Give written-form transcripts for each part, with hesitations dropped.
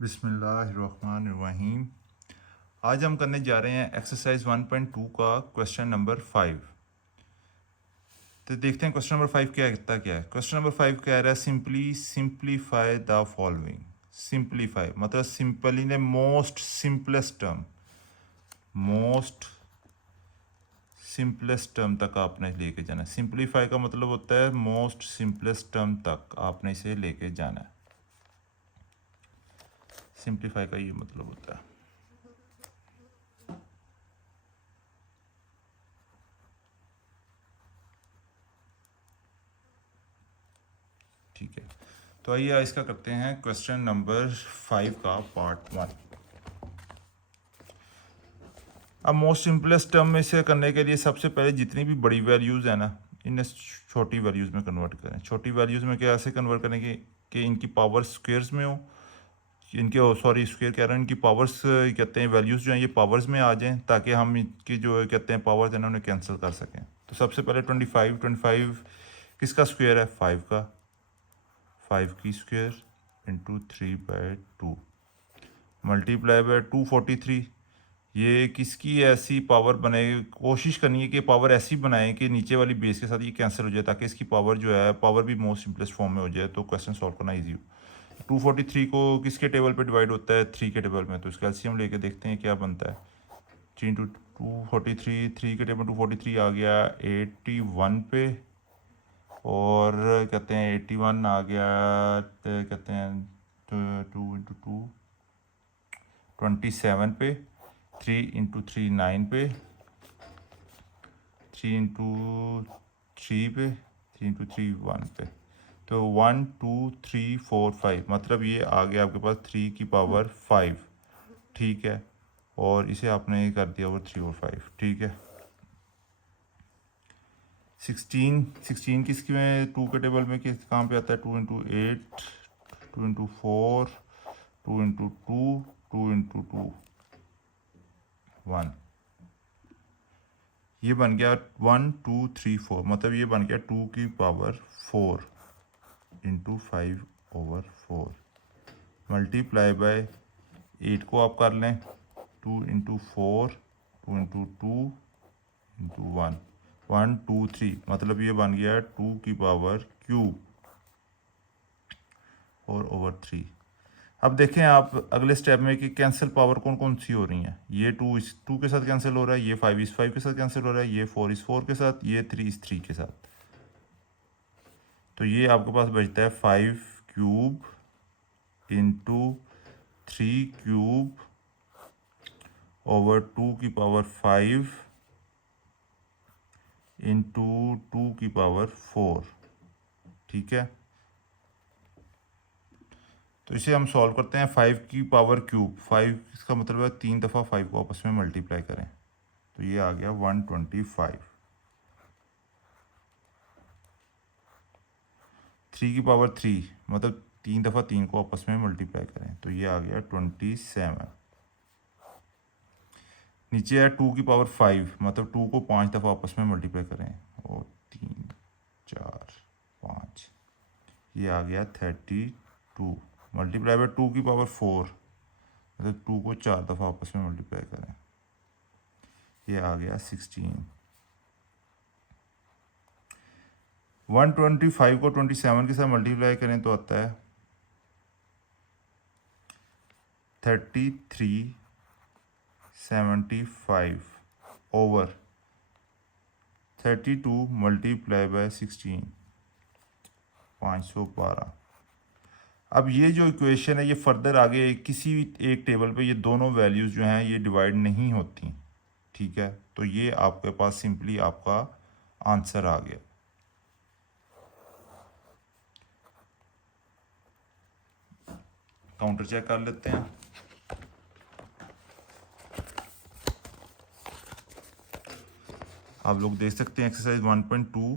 बिस्मिल्लाहिर्रहमानिर्रहीम। आज हम करने जा रहे हैं एक्सरसाइज 1.2 का क्वेश्चन नंबर 5। तो देखते हैं क्वेश्चन नंबर 5 क्या है। क्वेश्चन नंबर 5 कह रहा है simply simplify the following. Simplify मतलब simple in a most simplest term तक आपने लेके जाना है। सिंप्लीफाई का मतलब होता है मोस्ट सिंपलेस्ट टर्म तक आपने इसे लेके जाना है। सिंप्लीफाई का ये मतलब होता है। ठीक है, तो आइए इसका करते हैं क्वेश्चन नंबर 5 का पार्ट 1। अब मोस्ट सिंपलेस्ट टर्म में से करने के लिए सबसे पहले जितनी भी बड़ी वैल्यूज़ है ना, इन्हें छोटी वैल्यूज़ में कन्वर्ट करें। छोटी वैल्यूज़ में कैसे कन्वर्ट करें कि इनकी पावर स्क्वेयर्स में हो, स्क्वेयर कह रहे हैं, इनकी पावर्स कहते हैं वैल्यूज़ जो हैं ये पावर्स में आ जाएं, ताकि हम इनकी जो कहते हैं पावर्स हैं ना उन्हें कैंसिल कर सकें। तो सबसे पहले 25 किसका स्क्वेयर है? 5 का। 5 की स्क्वेयर इंटू 3/2 मल्टीप्लाई बाय 243। ये किसकी ऐसी पावर बने, कोशिश करनी है कि पावर ऐसी बनाएं कि नीचे वाली बेस के साथ ये कैंसिल हो जाए, ताकि इसकी पावर जो है पावर भी मोस्ट सिंपलेस्ट फॉर्म में हो जाए, तो क्वेश्चन सॉल्व करना ईजी हो। 243 को किसके टेबल पे डिवाइड होता है? 3 के टेबल में। तो इसका एलसीएम लेके देखते हैं क्या बनता है। 3 इंटू 243, 3 के टेबल 243 आ गया 81 पे, और कहते हैं 81 आ गया, कहते हैं 2 इंटू 2 27 पे, 3 इंटू 3 9 पे, 3 इंटू 3 पे, 3 इंटू 3 1 पे। तो 1 2 3 4 5 मतलब ये आ गया आपके पास 3 की पावर 5। ठीक है, और इसे आपने कर दिया ओवर 3 और 5। ठीक है, 16 किसकी में 2 के टेबल में किस कहाँ पे आता है? 2 इंटू 8, 2 इंटू 4, 2 इंटू 2, 2 इंटू 2 1। ये बन गया 1 2 3 4 मतलब ये बन गया 2 की power 4 into 5 over 4 multiply by 8 को आप कर लें 2 इंटू 4, 2 इंटू 2 इंटू 1, 1 2 3 मतलब ये बन गया 2 की पावर क्यूब और ओवर 3। अब देखें आप अगले स्टेप में कि कैंसिल पावर कौन कौन सी हो रही हैं। ये 2 इस 2 के साथ कैंसिल हो रहा है, ये 5 इस 5 के साथ कैंसिल हो रहा है, ये 4 इस 4 के साथ, ये 3 इस 3 के साथ। तो ये आपके पास बचता है 5 क्यूब इंटू 3 क्यूब ओवर 2 की पावर 5 इंटू 2 की पावर 4। ठीक है, तो इसे हम सॉल्व करते हैं। 5 की पावर क्यूब, 5 इसका मतलब है 3 दफ़ा 5 को आपस में मल्टीप्लाई करें, तो ये आ गया 125। 3 की पावर 3 मतलब 3 दफ़ा 3 को आपस में मल्टीप्लाई करें, तो ये आ गया 27। नीचे है 2 की पावर 5 मतलब 2 को 5 दफ़ा आपस में मल्टीप्लाई करें, और 3 4 5, ये आ गया 32 मल्टीप्लाई बाय 2 की पावर 4 मतलब 2 को 4 दफ़ा आपस में मल्टीप्लाई करें, ये आ गया 16। 125 को 27 के साथ मल्टीप्लाई करें तो आता है 3375 ओवर 32 मल्टीप्लाई बाय 16 512। अब ये जो इक्वेशन है ये फर्दर आगे किसी एक टेबल पे ये दोनों वैल्यूज़ जो हैं ये डिवाइड नहीं होती। ठीक है, तो ये आपके पास सिंपली आपका आंसर आ गया। काउंटर चेक कर लेते हैं। आप लोग देख सकते हैं एक्सरसाइज 1.2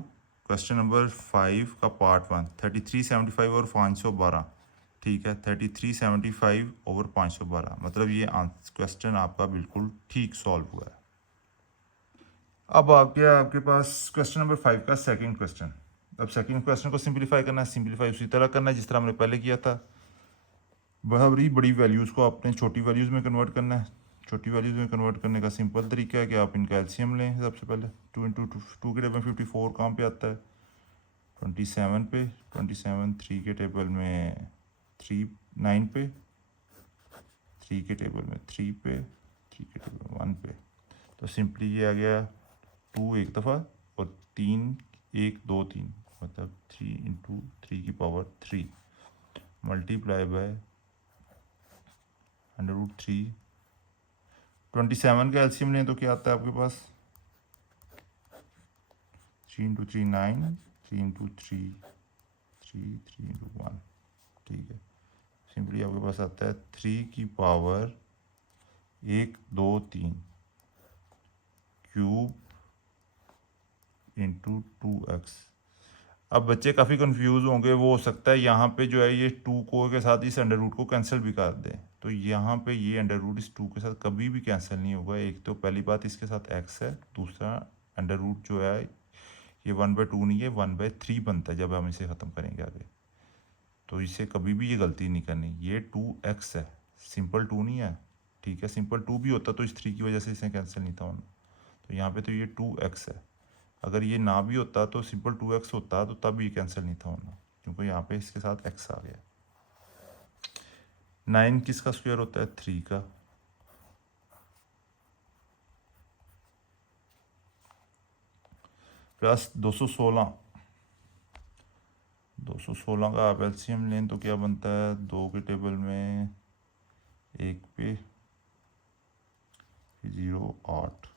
क्वेश्चन नंबर 5 का पार्ट 1 3375 और 512। ठीक है, 3375 ओवर 512 मतलब ये क्वेश्चन आपका बिल्कुल ठीक सॉल्व हुआ है। अब आपके पास क्वेश्चन नंबर 5 का सेकंड क्वेश्चन। अब सेकंड क्वेश्चन को सिंप्लीफाई करना है, सिंप्लीफाई उसी तरह करना है जिस तरह हमने पहले किया था। बराबरी बड़ी वैल्यूज़ को आपने छोटी वैल्यूज़ में कन्वर्ट करना है। छोटी वैल्यूज़ में कन्वर्ट करने का सिंपल तरीका है कि आप इनका एलसीएम लें। सबसे पहले 2 के टेबल में 54 कहाँ पे आता है? 27 पे। 27 3 के टेबल में 9 पे, 3 के टेबल में 3 पे, 3 के टेबल में 1 पे। तो सिंपली ये आ गया 2 एक दफ़ा और 3 1 2 3, मतलब 3 इंटू 3 की पावर 3 मल्टीप्लाई बाय √3। 27 का एलसीएम लें तो क्या आता है आपके पास? 3 इंटू 3 9, 3 इंटू 3 3, 3 इंटू 1। ठीक है, सिंपली आपके पास आता है 3 की पावर 1 2 3 क्यूब इंटू 2x। अब बच्चे काफ़ी कंफ्यूज होंगे, वो हो सकता है यहाँ पे जो है ये 2 को के साथ इस अंडर रूट को कैंसिल भी कर दें, तो यहाँ पे ये अंडर रूट इस 2 के साथ कभी भी कैंसिल नहीं होगा। एक तो पहली बात इसके साथ x है, दूसरा अंडर रूट जो है ये 1/2 नहीं है, 1/3 बनता है जब हम इसे ख़त्म करेंगे आगे। तो इसे कभी भी ये गलती नहीं करनी, ये 2x है, सिंपल 2 नहीं है। ठीक है, सिंपल 2 भी होता तो इस 3 की वजह से इसे कैंसिल नहीं था होना। तो यहाँ पे तो ये 2x है। अगर ये ना भी होता तो सिंपल 2x होता तो तब ये कैंसिल नहीं था होना, क्योंकि यहाँ पे इसके साथ x आ गया। 9 किसका स्क्वायर होता है? 3 का। प्लस 216। 216 का आप एलसीएम लें तो क्या बनता है? 2 के टेबल में 1 पे 0 8,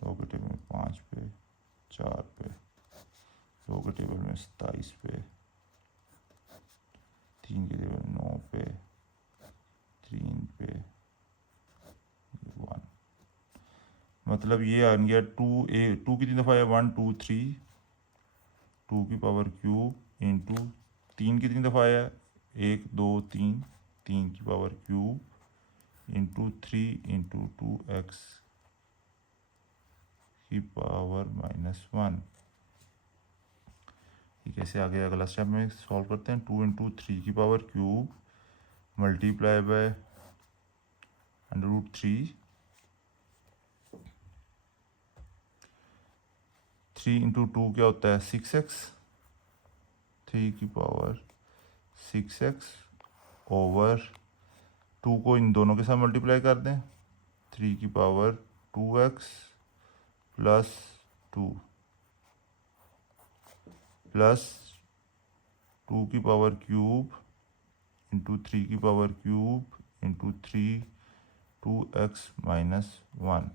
2 के टेबल में 5 पे 4 पे, 2 के टेबल में 27 पे, 3 के टेबल में 9 पे, 3 पे 1। मतलब ये आ गया 2 कितनी दफ़ा है? 1 2 3, 2 की पावर क्यूब इंटू 3 कितनी दफ़ा आया? 1 2 3, 3 की power cube into 3 into 2x की पावर -1। ठीक है, इसे आगे अगला स्टेप में सॉल्व करते हैं। 2 इंटू 3 की power cube multiply by √3, 3 into 2 क्या होता है? 6x, 3 की पावर 6x ओवर 2 को इन दोनों के साथ मल्टीप्लाई कर दें, 3 की पावर 2x प्लस 2 प्लस 2 की पावर क्यूब इंटू 3 की पावर क्यूब इंटू 3 2x -1।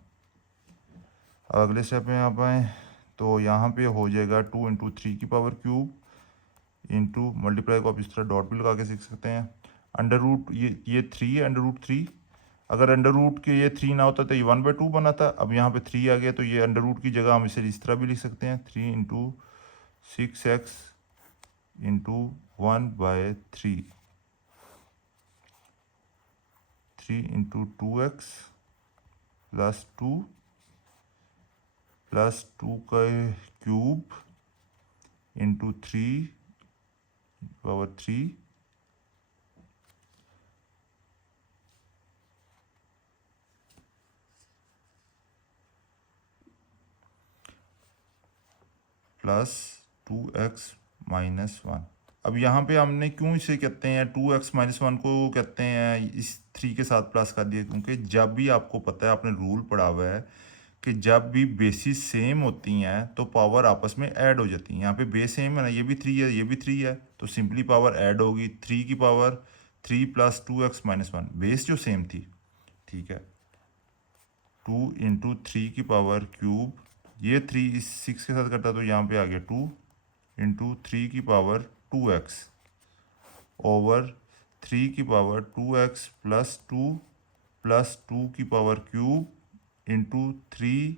अब अगले स्टेप में आप आए तो यहाँ पे हो जाएगा 2 इंटू 3 की पावर क्यूब इंटू मल्टीप्लाई को आप इस तरह डॉट भी लगा के सीख सकते हैं। अंडर रूट ये 3 है, अंडर रूट 3। अगर अंडर रूट के ये 3 ना होता तो ये 1/2 बना था। अब यहाँ पे 3 आ गया तो ये अंडर रूट की जगह हम इसे इस तरह भी लिख सकते हैं, 3 into 6x into 1/3, 3 into 2x plus 2 plus 2 का cube into 3 power 3 plus 2x -1। अब यहाँ पे हमने क्यों इसे कहते हैं 2x -1 को कहते हैं इस 3 के साथ प्लस कर दिया? क्योंकि जब भी आपको पता है, आपने रूल पढ़ा हुआ है कि जब भी बेसिस सेम होती हैं तो पावर आपस में ऐड हो जाती है। यहाँ पे बेस सेम है ना, ये भी 3 है, ये भी 3 है, तो सिंपली पावर ऐड होगी। 3 की पावर 3 प्लस 2x -1, बेस जो सेम थी। ठीक है, 2 इंटू 3 की पावर क्यूब, ये 3 इस 6 के साथ कटा तो यहाँ पे आ गया 2 इंटू 3 की पावर 2x ओवर 3 की पावर 2x प्लस 2 प्लस 2 की power cube into 3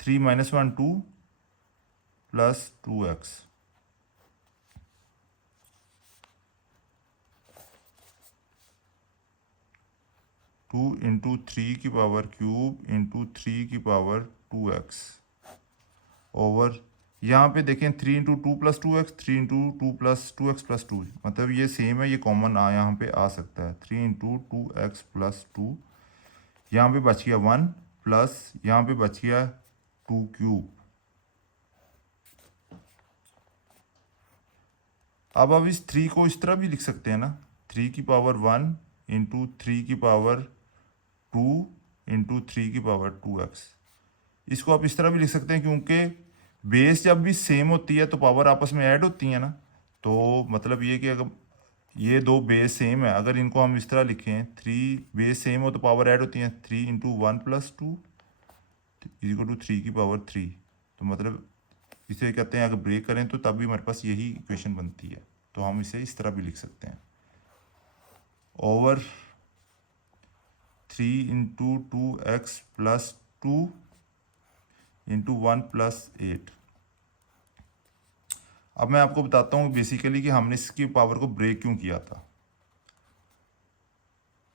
-1 2 plus 2x। Two into 3 की पावर क्यूब इंटू 3 की पावर 2x ओवर यहाँ पे देखें 3 into two plus two x, 3 into two plus two x plus two, मतलब ये same है, ये कॉमन यहाँ पे आ सकता है। 3 into two x plus two, यहाँ पे बच गया 1 प्लस यहाँ पे बच गया 2 क्यूब। अब इस 3 को इस तरह भी लिख सकते हैं ना, 3 की पावर 1 इंटू 3 की पावर 2 इंटू 3 की पावर 2x। इसको आप इस तरह भी लिख सकते हैं, क्योंकि बेस जब भी सेम होती है तो पावर आपस में ऐड होती है ना। तो मतलब ये कि अगर ये दो बेस सेम है, अगर इनको हम इस तरह लिखें, 3 बेस सेम हो तो पावर ऐड होती है, 3 into one plus two equal to 3 की पावर 3। तो मतलब इसे कहते हैं, अगर ब्रेक करें तो तब भी हमारे पास यही इक्वेशन बनती है। तो हम इसे इस तरह भी लिख सकते हैं, over 3 into two x plus two into 1 plus 8। अब मैं आपको बताता हूँ बेसिकली कि हमने इसकी पावर को ब्रेक क्यों किया था।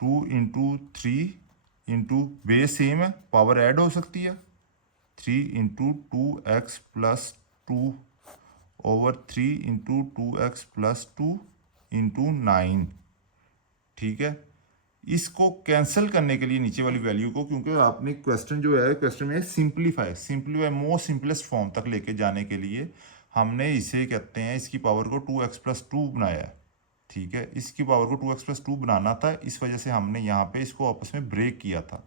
2 into three into base same है, पावर ऐड हो सकती है, 3 into two x plus two over 3 into two x plus two into 9। ठीक है, इसको कैंसिल करने के लिए नीचे वाली वैल्यू को, क्योंकि आपने क्वेश्चन जो है, क्वेश्चन में सिंप्लीफाई मोस्ट सिंपलेस्ट फॉर्म तक लेके जाने के लिए हमने इसे कहते हैं, इसकी पावर को 2x प्लस टू बनाया है। ठीक है, इसकी पावर को 2x प्लस टू बनाना था, इस वजह से हमने यहाँ पे इसको आपस में ब्रेक किया था।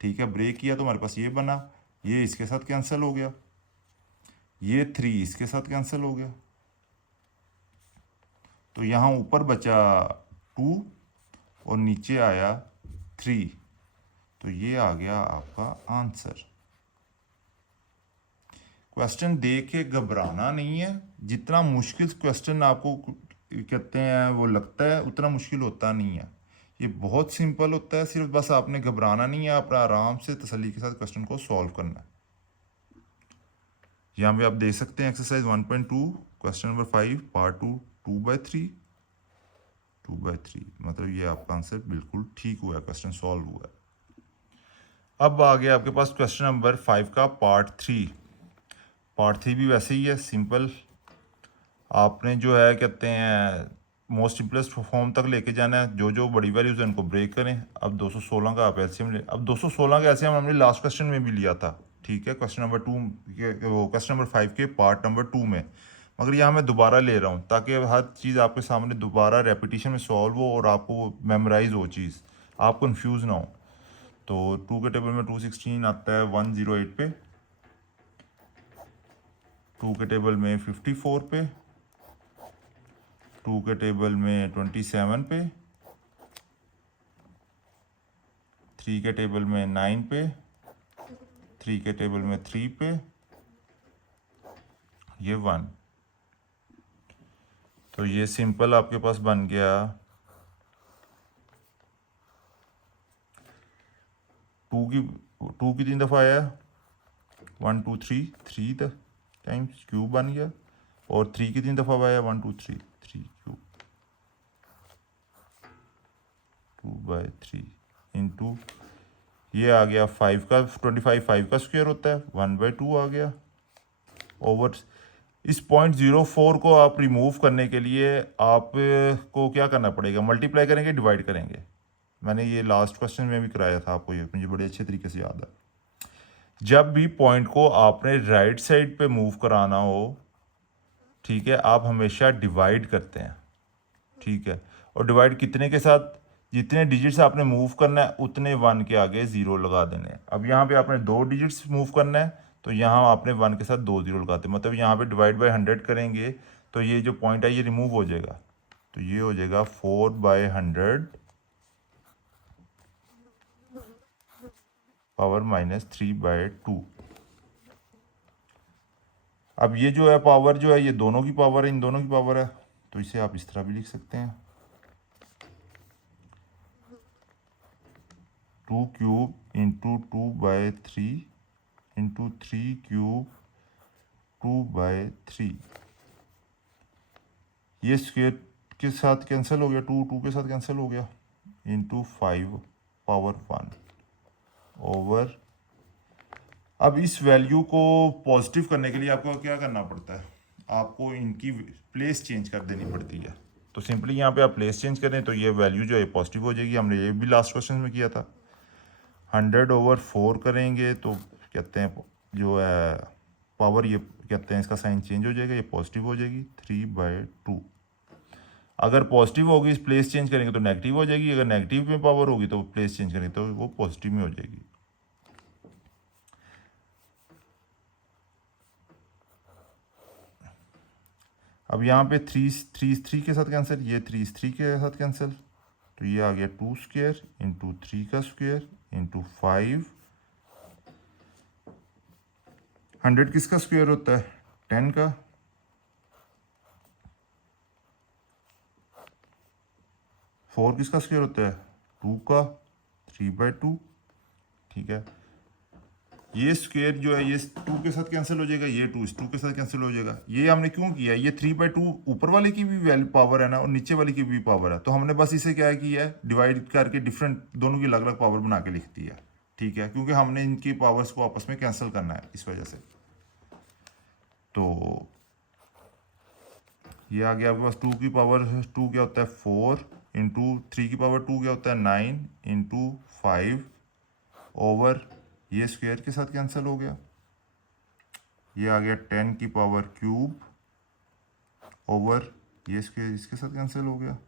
ठीक है, ब्रेक किया तो हमारे पास ये बना, ये इसके साथ कैंसिल हो गया, ये 3 इसके साथ कैंसिल हो गया, तो यहाँ ऊपर बचा 2 और नीचे आया 3। तो ये आ गया आपका आंसर। क्वेश्चन देख के घबराना नहीं है, जितना मुश्किल क्वेश्चन आपको कहते हैं वो लगता है, उतना मुश्किल होता नहीं है। ये बहुत सिंपल होता है, सिर्फ बस आपने घबराना नहीं है, अपना आराम से तसल्ली के साथ क्वेश्चन को सॉल्व करना है। यहाँ पे आप देख सकते हैं एक्सरसाइज 1.2 क्वेश्चन नंबर 5 पार्ट 2 2/3 2/3, मतलब ये आपका आंसर बिल्कुल ठीक हुआ है, क्वेश्चन सॉल्व हुआ है। अब आ गया आपके पास क्वेश्चन नंबर 5 का पार्ट 3। पार्ट 3 भी वैसे ही है, सिंपल। आपने जो है कहते हैं मोस्ट सिंपलेस्ट फॉर्म तक लेके जाना है, जो जो बड़ी वैल्यूज है उनको ब्रेक करें। अब 216 का आप एलसीएम ले, अब 216 का एलसीएम हमने लास्ट क्वेश्चन में भी लिया था। ठीक है, क्वेश्चन नंबर 2 के, वो क्वेश्चन नंबर 5 के पार्ट नंबर 2 में, मगर यहाँ मैं दोबारा ले रहा हूँ ताकि हर चीज़ आपके सामने दोबारा रेपिटेशन में सॉल्व हो और आपको मेमोराइज हो चीज़, आप कंफ्यूज ना हो। तो 2 के टेबल में 216 आता है 108 पे, 2 के टेबल में 54 पे, 2 के टेबल में 27 पे, 3 के टेबल में 9 पे, 3 के टेबल में 3 पे, ये 1। तो ये सिंपल आपके पास बन गया 2 की 3 दफ़ा आया, 1 2 3 3 टाइम्स क्यूब बन गया, और 3 की 3 दफ़ा आया 1 2 3 3 क्यूब 2/3 इंटू ये आ गया 5 का 25 5 का स्क्वायर होता है 1/2 आ गया, ओवर इस 0.04 को आप रिमूव करने के लिए आपको क्या करना पड़ेगा, मल्टीप्लाई करेंगे, डिवाइड करेंगे। मैंने ये लास्ट क्वेश्चन में भी कराया था आपको, ये मुझे बड़े अच्छे तरीके से याद है। जब भी पॉइंट को आपने राइट साइड पे मूव कराना हो, ठीक है, आप हमेशा डिवाइड करते हैं। ठीक है, और डिवाइड कितने के साथ, जितने डिजिट्स आपने मूव करना है उतने 1 के आगे 0 लगा देने हैं। अब यहाँ पे आपने 2 डिजिट्स मूव करना है, तो यहाँ आपने 1 के साथ 2 0 लगाते हैं, मतलब यहाँ पे डिवाइड बाय 100 करेंगे तो ये जो पॉइंट है ये रिमूव हो जाएगा, तो ये हो जाएगा 4/100 पावर -3/2। अब ये जो है पावर जो है, ये दोनों की पावर है, इन दोनों की पावर है, तो इसे आप इस तरह भी लिख सकते हैं, 2 क्यूब इंटू 2/3 इंटू 3 क्यूब 2/3। ये स्क्वेयर के साथ कैंसिल हो गया, 2 के साथ कैंसिल हो गया, इंटू 5 पावर 1 ओवर अब इस वैल्यू को पॉजिटिव करने के लिए आपको क्या करना पड़ता है, आपको इनकी प्लेस चेंज कर देनी पड़ती है। तो सिंपली यहाँ पे आप प्लेस चेंज करें तो ये वैल्यू जो है पॉजिटिव हो जाएगी। हमने ये भी लास्ट क्वेश्चन में किया था। 100/4 करेंगे तो कहते हैं जो है पावर, ये कहते हैं इसका साइन चेंज हो जाएगा, ये पॉजिटिव हो जाएगी 3/2। अगर पॉजिटिव होगी प्लेस चेंज करेंगे तो नेगेटिव हो जाएगी, अगर नेगेटिव में पावर होगी तो प्लेस चेंज करेंगे तो वो पॉजिटिव में हो जाएगी। अब यहाँ पे 3 के साथ कैंसिल, ये 3 के साथ कैंसिल, तो ये आ गया 2² इंटू 3 का स्क्वायर इंटू 5। 100 किसका स्क्वायर होता है, 10 का। 4 किसका स्क्वायर होता है, 2 का, 3/2। ठीक है, ये स्क्वायर जो है ये 2 के साथ कैंसिल हो जाएगा, ये 2 इस 2 के साथ कैंसिल हो जाएगा। ये हमने क्यों किया, ये 3/2 ऊपर वाले की भी वैल्यू पावर है ना और नीचे वाले की भी पावर है, तो हमने बस इसे क्या किया है, डिवाइड करके डिफरेंट दोनों की अलग अलग पावर बना के लिख दिया। ठीक है, क्योंकि हमने इनकी पावर्स को आपस में कैंसिल करना है इस वजह से। तो ये आ गया आपके पास 2 की पावर 2 क्या होता है 4 इंटू 3 की पावर 2 क्या होता है 9 इंटू 5 ओवर ये स्क्वायर के साथ कैंसिल हो गया। ये आ गया 10 की पावर क्यूब ओवर ये स्क्वायर इसके साथ कैंसिल हो गया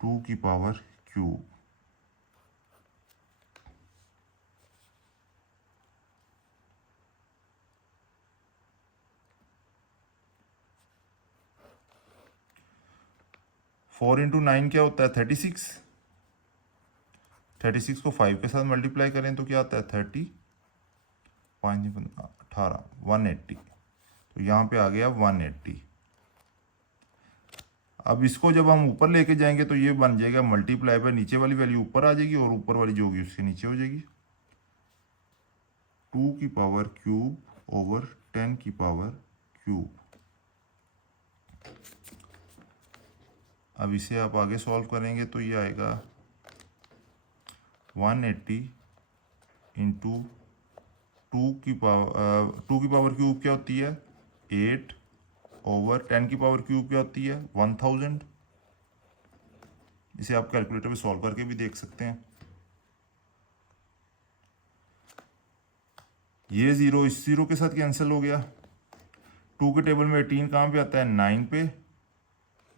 2 की पावर क्यूब। फोर इंटू 9 क्या होता है 36। 36 को 5 के साथ मल्टीप्लाई करें तो क्या आता है 30, 5 18 180। तो यहाँ पे आ गया 180। अब इसको जब हम ऊपर लेके जाएंगे तो ये बन जाएगा मल्टीप्लाई बाय नीचे वाली वैल्यू ऊपर आ जाएगी और ऊपर वाली जो होगी उसके नीचे हो जाएगी 2 की पावर क्यूब ओवर 10 की पावर क्यूब। अब इसे आप आगे सॉल्व करेंगे तो ये आएगा 180 इंटू 2 की पावर क्यूब क्या होती है 8 ओवर 10 की पावर क्यूब क्या होती है 1000। इसे आप कैलकुलेटर में सॉल्व करके भी देख सकते हैं। ये 0 इस 0 के साथ कैंसिल हो गया। 2 के टेबल में 18 कहाँ पे आता है 9 पे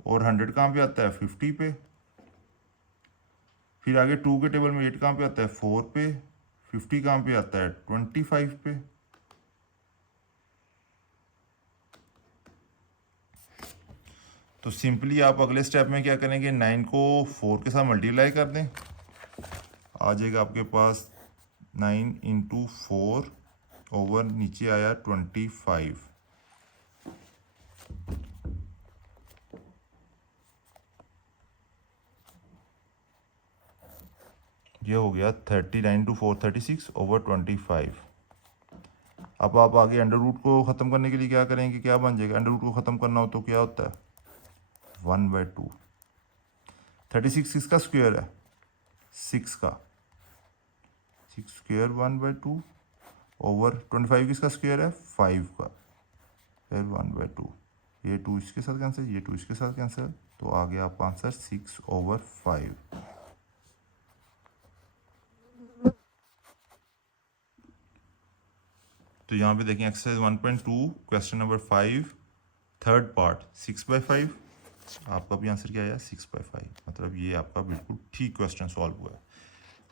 और 100 कहाँ पे आता है 50 पे। फिर आगे 2 के टेबल में 8 कहाँ पे आता है 4 पे, 50 कहाँ पे आता है 25 पे। तो सिंपली आप अगले स्टेप में क्या करेंगे 9 को 4 के साथ मल्टीप्लाई कर दें, आ जाएगा आपके पास 9 इंटू 4 ओवर नीचे आया 25। ये हो गया 39 टू 4 36 ओवर 25। अब आप आगे अंडर रूट को ख़त्म करने के लिए क्या करेंगे, क्या बन जाएगा, अंडर रूट को ख़त्म करना हो तो क्या होता है 1/2। 36 किसका स्क्वायर है 6 का, 6 स्क्वायर 1/2 ओवर 25 किसका स्क्वायर है 5 का, फिर 1/2। ये 2 इसके साथ कैंसिल, ये 2 इसके साथ कैंसिल, तो आ गया आपका आंसर 6/5। तो यहाँ पे देखें exercise 1.2 question number 5 third part 6/5। आपका भी आंसर क्या आया 6/5, मतलब ये आपका बिल्कुल ठीक क्वेश्चन सॉल्व हुआ है।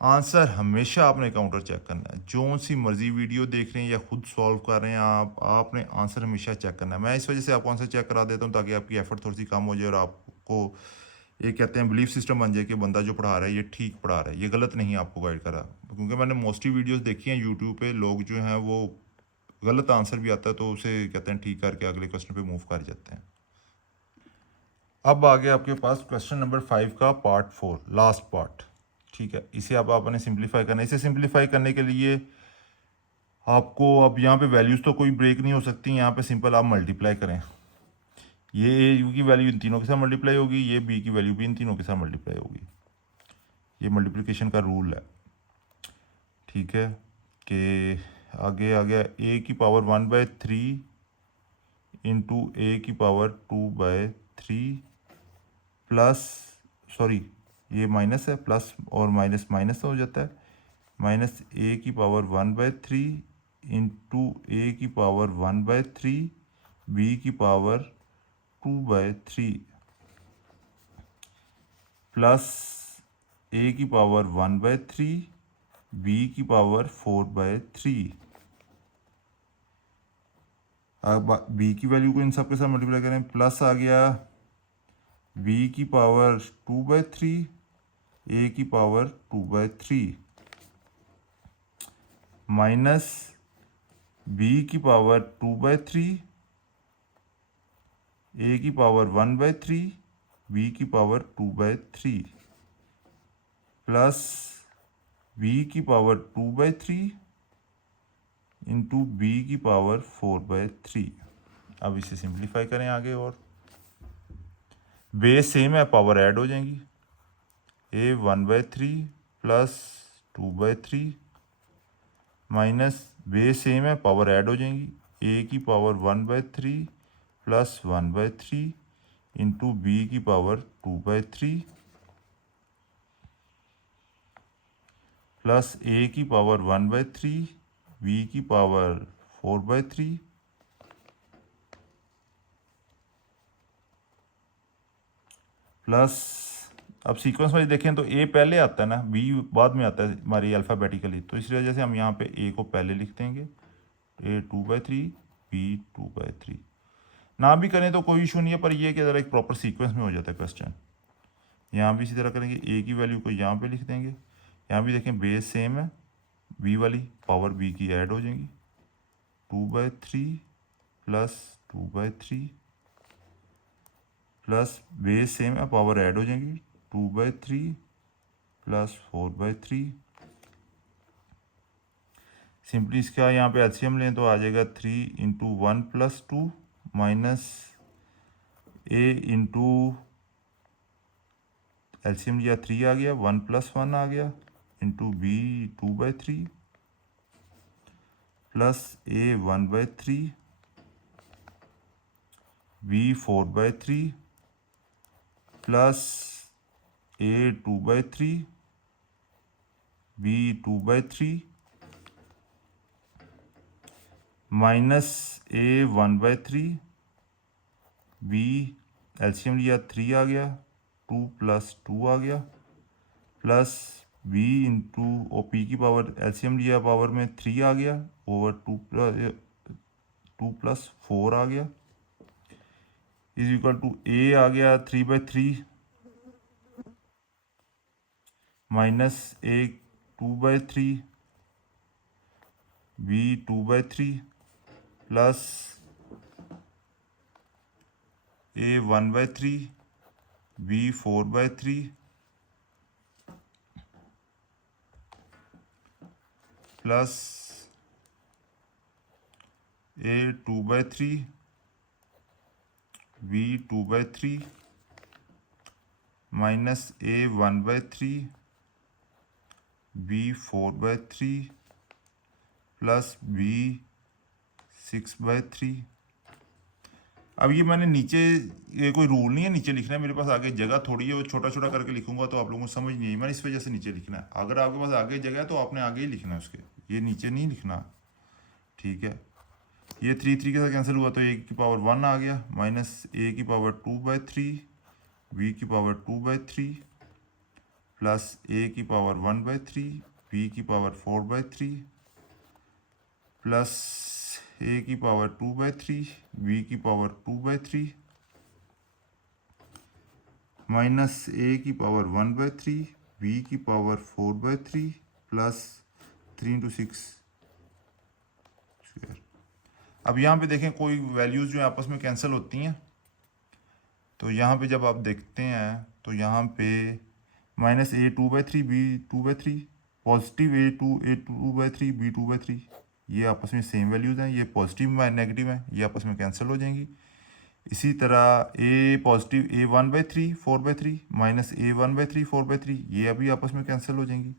आंसर हमेशा आपने काउंटर चेक करना है, जो सी मर्जी वीडियो देख रहे हैं या खुद सॉल्व कर रहे हैं आपने आंसर हमेशा चेक करना है। मैं इस वजह से आपको आंसर चेक करा देता हूँ ताकि आपकी एफर्ट थोड़ी सी कम हो जाए और आपको ये कहते हैं बिलीफ सिस्टम बन जाए कि बंदा जो पढ़ा रहा है ये ठीक पढ़ा रहा है, ये गलत नहीं आपको गाइड करा। क्योंकि मैंने मोस्टली वीडियोस देखी हैं यूट्यूब पे, लोग जो हैं वो गलत आंसर भी आता है तो उसे कहते हैं ठीक करके अगले क्वेश्चन पे मूव कर जाते हैं। अब आ गया आपके पास क्वेश्चन नंबर 5 का पार्ट 4 लास्ट पार्ट। ठीक है, इसे अब आपने सिंप्लीफाई करना है। इसे सिंप्लीफाई करने के लिए आपको अब यहाँ पे वैल्यूज़ तो कोई ब्रेक नहीं हो सकती, यहाँ पे सिंपल आप मल्टीप्लाई करें। ये ए यू की वैल्यू इन तीनों के साथ मल्टीप्लाई होगी, ये बी की वैल्यू भी इन तीनों के साथ मल्टीप्लाई होगी। ये मल्टीप्लिकेशन का रूल है। ठीक है कि आगे आ गया ए की पावर 1/3 इंटू ए की पावर 2/3 प्लस, सॉरी ये माइनस है, प्लस और माइनस माइनस हो जाता है, माइनस ए की पावर 1/3 इंटू ए की पावर 1/3 बी की पावर 2/3 प्लस ए की पावर 1/3 बी की पावर 4/3। अब बी की वैल्यू को इन सब के साथ मल्टीप्लाई करें, प्लस आ गया बी की पावर 2/3 ए की पावर 2/3 माइनस बी की पावर 2/3 ए की पावर 1/3 बी की पावर 2/3 प्लस बी की पावर 2/3 इंटू बी की पावर 4/3। अब इसे सिंप्लीफाई करें आगे, और बेस सेम है, पावर ऐड हो जाएंगी, ए 1/3 प्लस 2/3 माइनस बेस सेम है, पावर ऐड हो जाएंगी, ए की पावर 1/3 प्लस 1/3 इंटू बी की पावर 2/3 प्लस ए की पावर 1/3 बी की पावर 4/3 प्लस, अब सीक्वेंस वाइज देखें तो ए पहले आता है ना, बी बाद में आता है हमारी अल्फ़ाबेटिकली, तो इस वजह से हम यहाँ पे ए को पहले लिख देंगे, ए 2/3 बी 2/3। ना भी करें तो कोई इशू नहीं है, पर ये कि ज़रा एक प्रॉपर सीक्वेंस में हो जाता है क्वेश्चन। यहाँ भी इसी तरह करेंगे, ए की वैल्यू को यहाँ पे लिख देंगे, यहाँ भी देखें बेस सेम है, बी वाली पावर बी की ऐड हो जाएंगी, 2/3 प्लस 2/3 प्लस बेस सेम है, पावर ऐड हो जाएंगी, 2/3 प्लस 4/3। सिंपली इसका यहाँ पे एलसीएम लें तो आ जाएगा 3 into 1 plus 2 minus A into LCM लिया 3 आ गया, 1 प्लस 1 आ गया, into B 2/3 plus A 1/3 B 4/3 plus A 2/3 B 2/3 minus A 1/3 B LCM लिया 3 आ गया, 2 प्लस 2 आ गया, plus B into O P की पावर एलसीएम लिया पावर में 3 आ गया, ओवर 2 प्लस 4 आ गया, इज इक्वल टू ए आ गया 3/3 minus A 2/3 B 2/3 plus A 1/3 B 4/3 plus A 2/3 B 2/3 minus A 1/3 B 4/3 plus B 6/3। अब ये मैंने नीचे, ये कोई रूल नहीं है नीचे लिखना है, मेरे पास आगे जगह थोड़ी है, वो छोटा छोटा करके लिखूंगा तो आप लोगों को समझ नहीं आई, मैंने इस वजह से नीचे लिखना है। अगर आपके पास आगे जगह है तो आपने आगे ही लिखना है उसके, ये नीचे नहीं लिखना, ठीक है। ये 3 के साथ कैंसिल हुआ तो ए की पावर 1 आ गया, माइनस ए की पावर 2/3 बी की पावर 2/3 प्लस ए की पावर 1/3 बी की पावर 4/3 प्लस ए की पावर 2/3 बी की पावर 2/3 माइनस ए की पावर 1/3 बी की पावर 4/3 प्लस 3 into 6 स्क्वायर। अब यहाँ पे देखें कोई वैल्यूज़ जो आपस में कैंसिल होती हैं, तो यहाँ पे जब आप देखते हैं तो यहाँ पे माइनस ए 2/3 बी 2/3 पॉजिटिव ए 2/3 बी 2/3, ये आपस में सेम वैल्यूज़ हैं, ये पॉजिटिव नेगेटिव हैं, ये आपस में कैंसिल हो जाएंगी। इसी तरह ए पॉजिटिव ए 1/3 4/3 माइनस ए 1/3 4/3, ये अभी आपस में कैंसिल हो जाएंगी।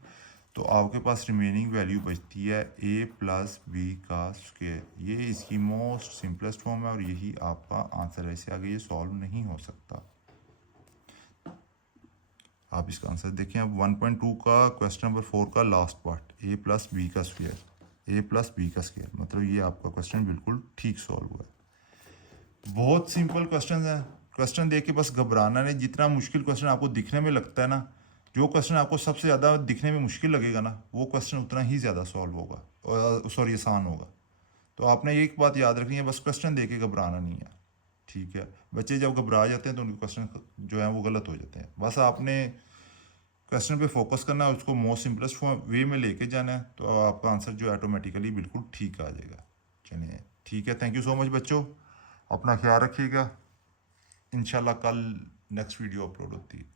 तो आपके पास रिमेनिंग वैल्यू बचती है a प्लस बी का स्क्वायर। ये इसकी मोस्ट सिंपलेस्ट फॉर्म है और यही आपका आंसर है। इससे आगे ये सॉल्व नहीं हो सकता। आप इसका आंसर देखें। अब 1.2 का क्वेश्चन नंबर 4 का last part, a plus B का स्क्वायर, a प्लस बी का स्क्वायर, मतलब ये आपका क्वेश्चन बिल्कुल ठीक सॉल्व हुआ है। बहुत सिंपल क्वेश्चन है। क्वेश्चन देख के बस घबराना नहीं। जितना मुश्किल क्वेश्चन आपको दिखने में लगता है ना, जो क्वेश्चन आपको सबसे ज़्यादा दिखने में मुश्किल लगेगा ना, वो क्वेश्चन उतना ही ज़्यादा सॉल्व होगा, सॉरी आसान होगा। तो आपने एक बात याद रखनी है, बस क्वेश्चन देख के घबराना नहीं है, ठीक है। बच्चे जब घबरा जाते हैं तो उनके क्वेश्चन जो है वो गलत हो जाते हैं। बस आपने क्वेश्चन पे फोकस करना है, उसको मोस्ट सिंपलेस्ट वे में लेके जाना है, तो आपका आंसर जो ऑटोमेटिकली बिल्कुल ठीक आ जाएगा। चलिए ठीक है, थैंक यू सो मच बच्चों, अपना ख्याल रखिएगा। इंशाल्लाह कल नेक्स्ट वीडियो अपलोड होती है।